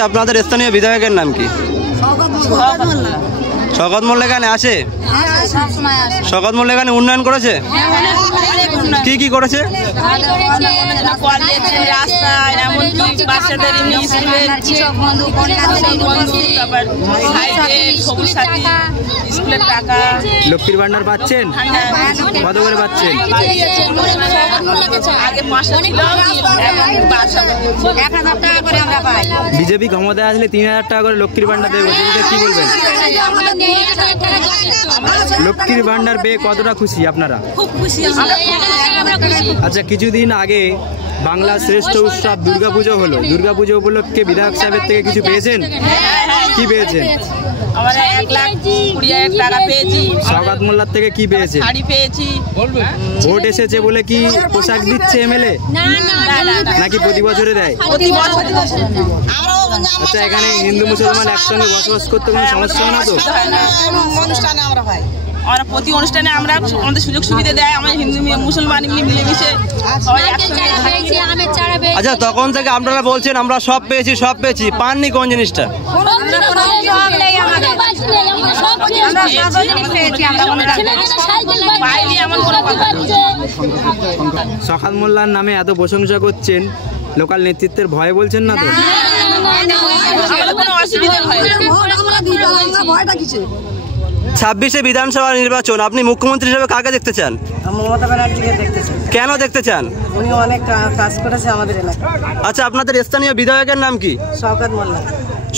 আচ্ছা, আপনাদের স্থানীয় বিধায়কের নাম কি? শওকত মোল্লা এখানে আসে? শওকত মোল্লা এখানে উন্নয়ন করেছে? কি কি করেছে? লক্ষ্মীর ভান্ডার পাচ্ছেন? কত করে পাচ্ছেন? বিজেপি ক্ষমতায় আসলে 3000 টাকা করে লক্ষ্মীর ভান্ডার দেবে, কি বলবেন? লক্ষ্মীর ভান্ডার পেয়ে কতটা খুশি আপনারা? আচ্ছা, কিছুদিন আগে বাংলা শ্রেষ্ঠ উৎসব দুর্গাপুজো হলো, দুর্গাপুজো উপলক্ষে বিধায়ক সাহেবের থেকে কিছু পেয়েছেন? কি পেয়েছেন? শওকত মোল্লার থেকে কি পেয়েছে? ভোট এসেছে বলে কি পোশাক দিচ্ছে এমএলএ, নাকি প্রতি বছরে দেয়? আচ্ছা, এখানে হিন্দু মুসলমান একসঙ্গে বসবাস করতে কোনো সমস্যা হয় না তো? আমরা প্রতি অনুষ্ঠানে আমরা আমাদের সুযোগ সুবিধা দেয়, আমরা হিন্দু মুসলমান মিলেমিশে। আচ্ছা, তখন থেকে আপনারা বলছেন আমরা সব পেয়েছি সব পেয়েছি, পাননি কোন জিনিসটা? শওকত মোল্লার নামে এত প্রশংসা করছেন, লোকাল নেতৃত্বের ভয়ে বলছেন না তো? 26শে বিধানসভা নির্বাচন, আপনি মুখ্যমন্ত্রী হিসেবে কাকে দেখতে চান? মমতা ব্যানার্জিকে দেখতে চাই। কেন দেখতে চান? উনি অনেক কাজ করেছে আমাদের এলাকায়। আচ্ছা, আপনাদের স্থানীয় বিধায়কের নাম কি? শওকত মোল্লা।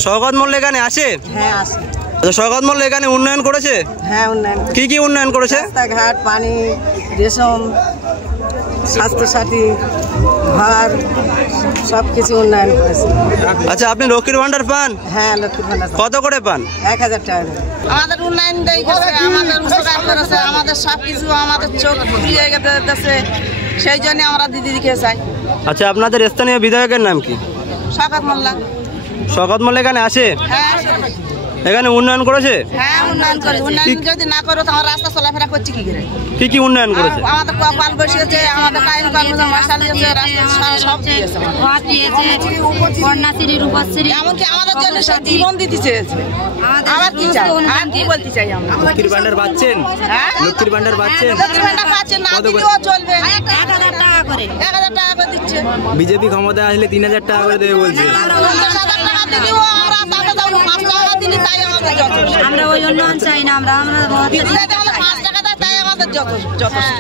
শওকত মোল্লা এখানে আসে? হ্যাঁ, আসে। আচ্ছা, শওকত মোল্লা এখানে উন্নয়ন করেছে? হ্যাঁ, উন্নয়ন। কি কি উন্নয়ন করেছে? রাস্তাঘাট, পানি, রেশম, স্বাস্থ্যসাথী, ঘর, সব কিছু উন্নয়ন করেছে। আচ্ছা, আপনি লক্ষ্মীর ভান্ডার পান? হ্যাঁ, লক্ষ্মীর ভান্ডার। কত করে পান? 1000 টাকা। আমাদের উন্নয়ন দেখেছে, আমাদের উপকার করেছে, আমাদের সব কিছু আমাদের চোখ খুলিয়ে গেছে, সেই জন্য আমরা দিদিকে চাই। আচ্ছা, আপনাদের স্থানীয় বিধায়কের নাম কি? শওকত মোল্লা। শওকত মোল্লা এখানে আসে? হ্যাঁ, এখানে উন্নয়ন করেছে? হ্যাঁ, উন্নয়ন করে। উন্নয়ন যদি না করো তো আমার রাস্তা চলাফেরা করছি কি করে? কি কি উন্নয়ন করেছে? আমাদের কপাল বসিয়েছে, আমাদের টাইম কর্মচারী মশালিয়েছে, রাস্তা সব দিয়েছে। এমনকি আমাদের জন্য সে জীবন দিতে চেয়েছে। আবার কি চাই? আর কি বলতে চাই আমরা? লক্ষ্মীর ভান্ডার পাচ্ছেন? লক্ষ্মীর ভান্ডার পাচ্ছেন? লক্ষ্মীর ভান্ডার পাচ্ছেন না, দিলেও চলবে। 1000 টাকা করে দিচ্ছে। বিজেপি ক্ষমতায় আসলে 3000 টাকা করে দেবে বলছে। 10,000 টাকা দিলেও আমরা তাতে যাবো, 5 টাকা দিলে তাই আমাদের যথেষ্ট। আমরা ওই জন্য চাই না, আমরা 5 টাকা তাই আমাদের যথেষ্ট।